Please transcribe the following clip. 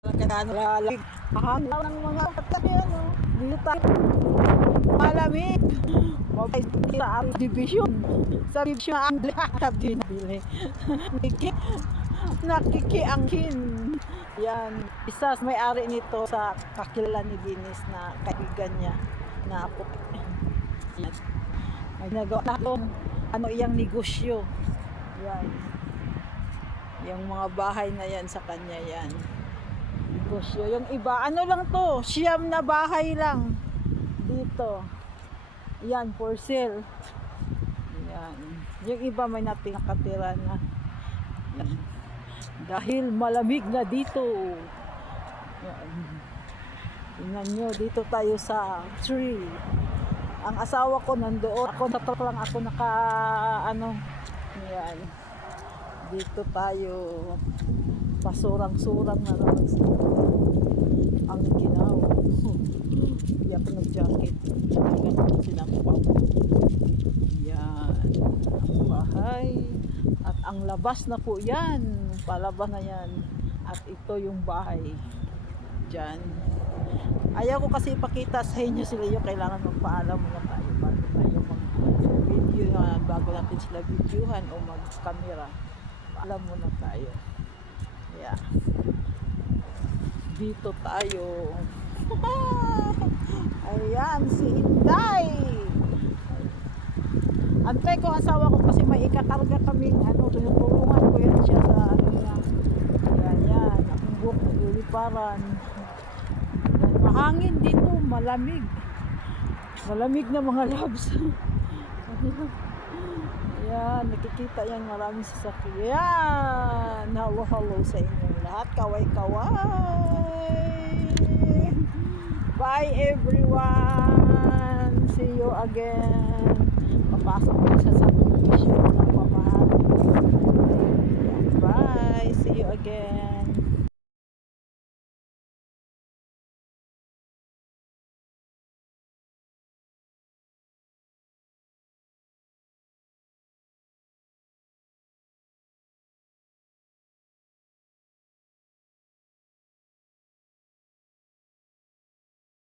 Lalamig. Hanggang ng mga katayan, no? Dito tayo. Malamig. Mabay sa division. Sa division ang lahat binabili. Nakikiangkin. Yan. Isa may-ari nito sa kakilala ni Guinness na kaibigan niya na ako. May nagawa na akong iyang negosyo. Yan. Yung mga bahay na yan sa kanya yan. Negosyo. Yung iba, lang to? Siyam na bahay lang. Dito. Yan, for sale. Yan. Yung iba may nakatira na. Yan. Dahil malamig na dito. Yan. Tingnan nyo, dito tayo sa tree. Ang asawa ko nandoon. Ako lang ako yan. Dito tayo. Pasurang-surang na naman sila. Ang ginawa. Hindi ako nag-jacket. Talagang ako sinampaw. Yan. Ang bahay. At ang labas na po yan. Palabas na yan. At ito yung bahay. Diyan. Ayaw ko kasi ipakita sa inyo sila yung kailangan magpaalam muna tayo bago tayo mag-video, bago natin sila videohan o mag-camera. Paalam muna tayo. Yeah. Dito tayo. Ayan si Inday. Antay ko asawa ko kasi may ikakarga kaming tinutulungan ko yan siya sa niya. Yan. Akong buhok nagliliparan. Mahangin dito, malamig. Malamig na mga loves. Yan, nakikita yan, maraming sasakyan. Yan, hello sa inyong lahat. Kaway-kaway. Bye everyone. See you again. Papasok ko sa subdivision ng pamahal. Bye, see you again.